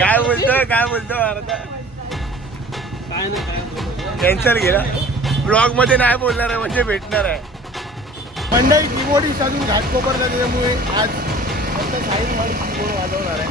काय बोलतो अर्धा काय ना काय कॅन्सल केला. ब्लॉग मध्ये नाही बोलणार आहे म्हणजे भेटणार आहे. मंडई कीबोर्ड साधून घाटकोपरला त्याच्यामुळे आज फक्त साईन वाढ कीबोर्ड वाजवणार आहे.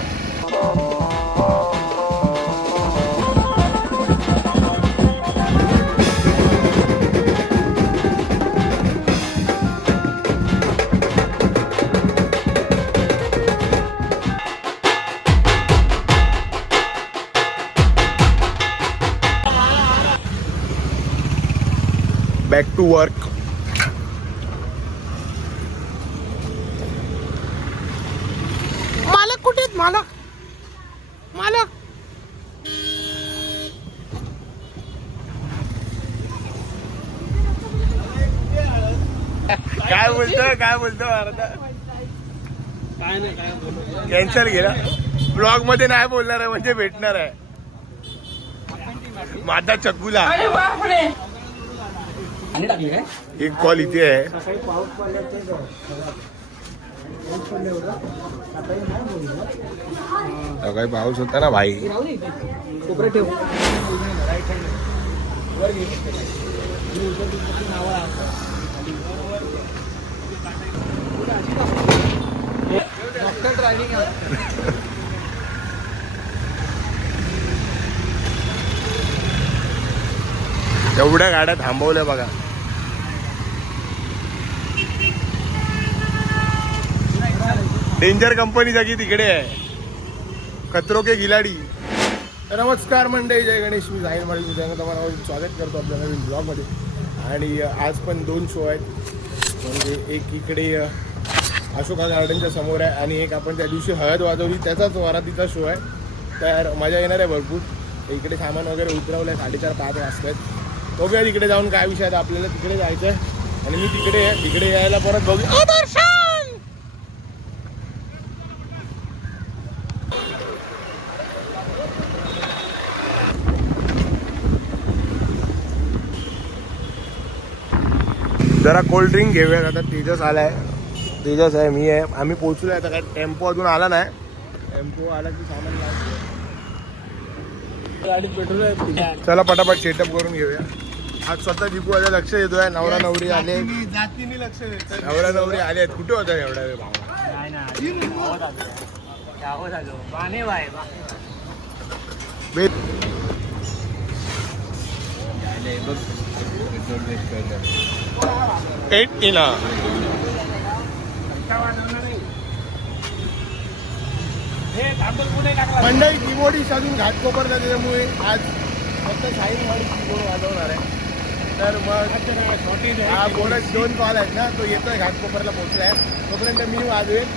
Back to work. मालक कुठे आहेत? मालक काय बोलतो अर्धा काय ना काय कॅन्सल केला. ब्लॉग मध्ये नाही बोलणार आहे म्हणजे भेटणार आहे. माझा चक्कूला एक कॉल इथे आहे. काही पाऊस होता ना भाई. एवढ्या गाड्या थांबवल्या बघा. डेंजर कंपनी जागी तिकडे आहे. खतरो के खिलाडी. नमस्कार मंडळी, जय गणेश. मी जाहीर माळी तुम्हाला स्वागत करतो आपल्या नवीन ब्लॉगमध्ये. आणि आज पण 2 शो आहेत. म्हणजे एक इकडे अशोका गार्डनच्या समोर आहे आणि एक आपण त्या दिवशी हळद वाजवली त्याचाच वरातीचा शो आहे. तर मजा येणार आहे भरपूर. इकडे सामान वगैरे उतरवलं आहे. 4:30-5 वाजतात. बघूया तिकडे जाऊन काय विषय आहे. आपल्याला तिकडे जायचं आहे आणि मी तिकडे यायला परत बघू. जरा कोल्ड ड्रिंक घेऊयात. आता तेजस आलाय. तेजस आहे, मी आहे. आम्ही पोहोचलोय. आता काय टेम्पो अजून आला नाही. टेम्पो आला की सामान लागतं. गाडीत पेट्रोल आहे. चला पटापट सेटअप करून घेऊया. आज स्वतः दीपूला लक्ष देतोय. नवरा नवरी आले. जातीने लक्ष देत. नवरा नवरी आले आहेत. कुठे होता एवढा वेळ भावा? मंडई कीबोर्ड साधून घाटकोपरला त्याच्यामुळे आज फक्त साईन वाढ कीबोर्ड वाजवणार आहे. तर मग हा बोनस 2 कॉल आहेत ना, तो येतोय घाटकोपरला पोहोचलाय. तोपर्यंत मी वाजवेल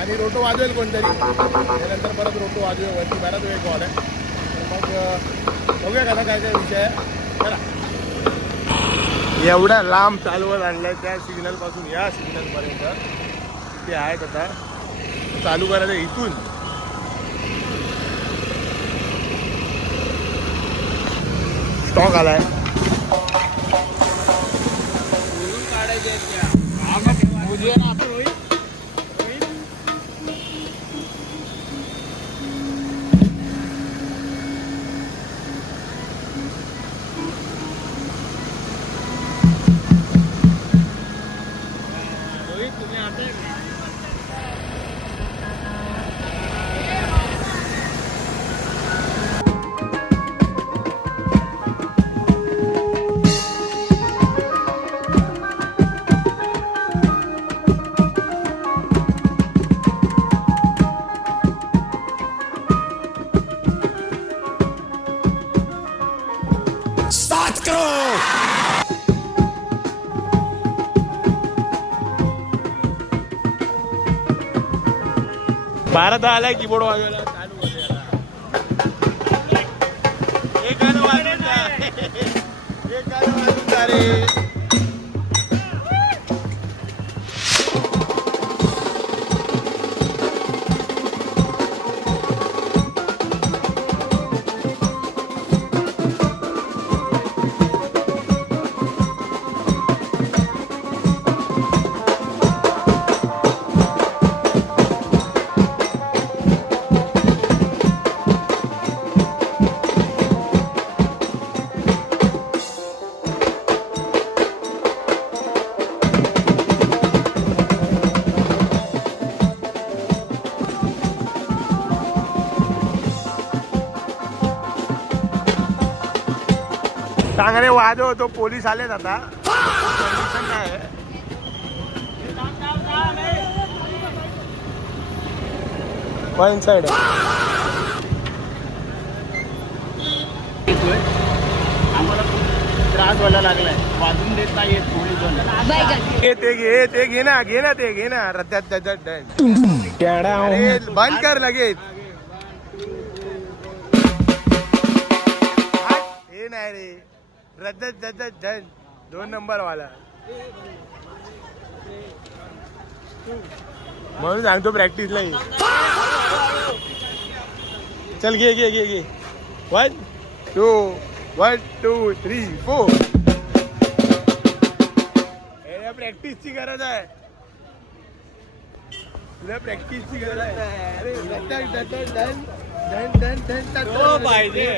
आणि रोटो वाजवेल कोणतरी. त्यानंतर परत रोटो वाजवेल. वरती बराच वेळ कॉल आहे. तर मग बघूया कसा काय विषय आहे. चला. एवढ्या लांब चालवत आणलाय त्या सिग्नलपासून या सिग्नलपर्यंत. ते आहेत आता चालू करायचं इथून. स्टॉक आलाय. भारत आलाय कीबोर्ड वाजवायला. चालू होते आता. एक गाणं वाजून जा रे. चांगले वाद होतो. पोलीस आलेत आता. परमिशन नाही आहे. वन साइड आम्हाला खूप त्रास व्हायला लागलाय. वाजून देत नाही येत पोलीस ते घे ना ते घे ना. अरे बंद कर लगेच. हे नाही रे. रद्द 2 नंबर वाला. म्हणून सांगतो प्रॅक्टिसला ये. चल घे 1 2 3 4. प्रॅक्टिसची गरज आहे. तुला प्रॅक्टिसची गरज आहे. अरे पाहिजे.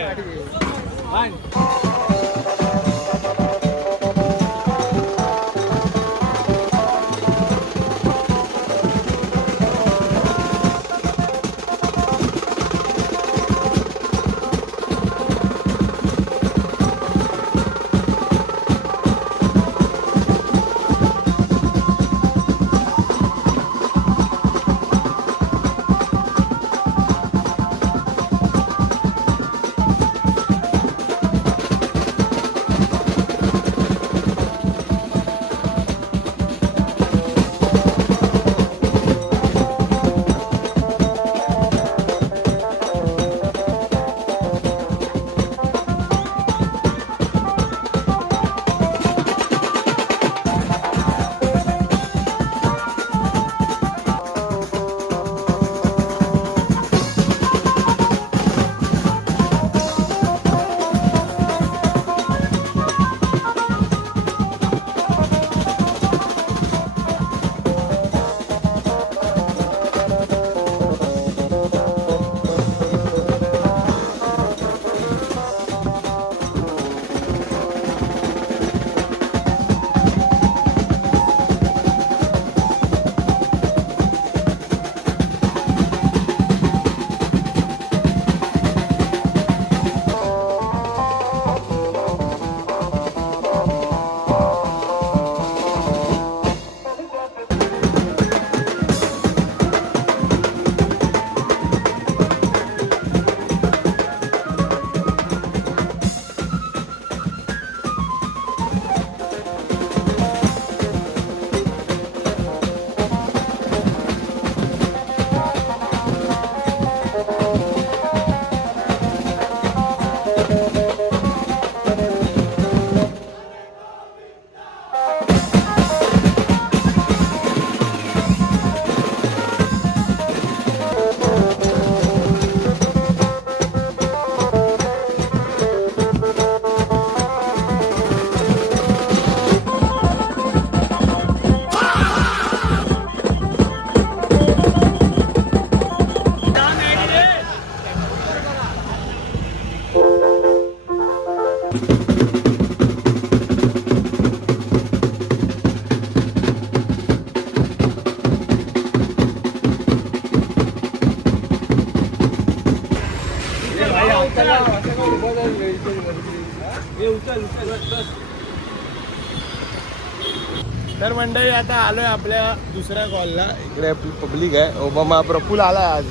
तर मंडळी आता आलोय आपल्या दुसऱ्या कॉलला. इकडे पब्लिक आहे. ओबामा प्रफुल आला आज.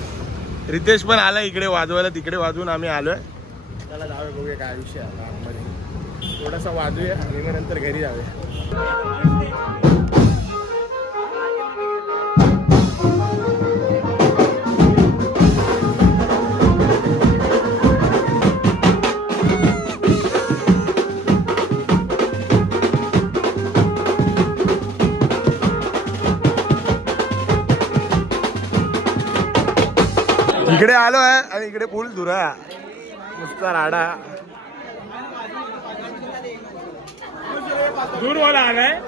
रितेश पण आला इकडे वाजवायला. तिकडे वाजवून आम्ही आलोय. त्याला जाऊया बघूया काय विषय आता आतमध्ये. थोडासा वाजूया आणि मग नंतर घरी जाऊया. इकडे आलो आहे आणि इकडे पूल धुरा नुसता राडा.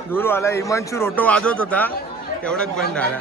दूरवाला हिमांशू रोटो वाजवत होता तेवढ्यात बंद झाला.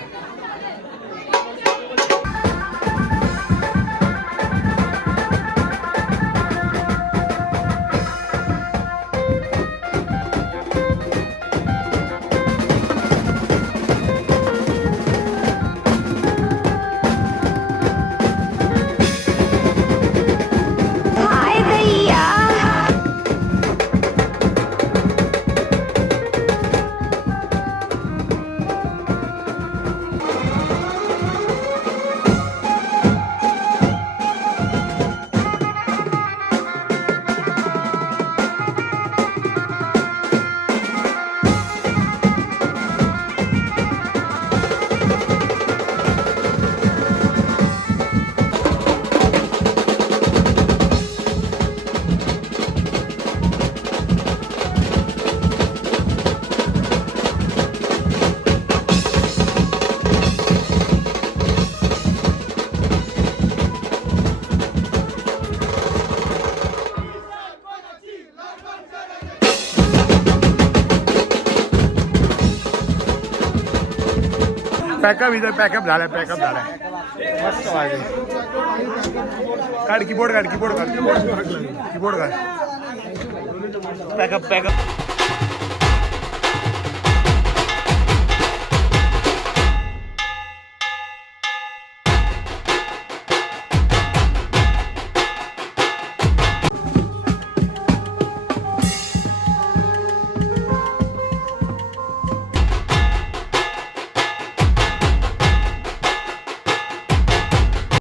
पॅकअप इथं पॅकअप झालाय मस्त वाजे काढ कीबोर्ड काढ कीबोर्ड काढ पॅकअप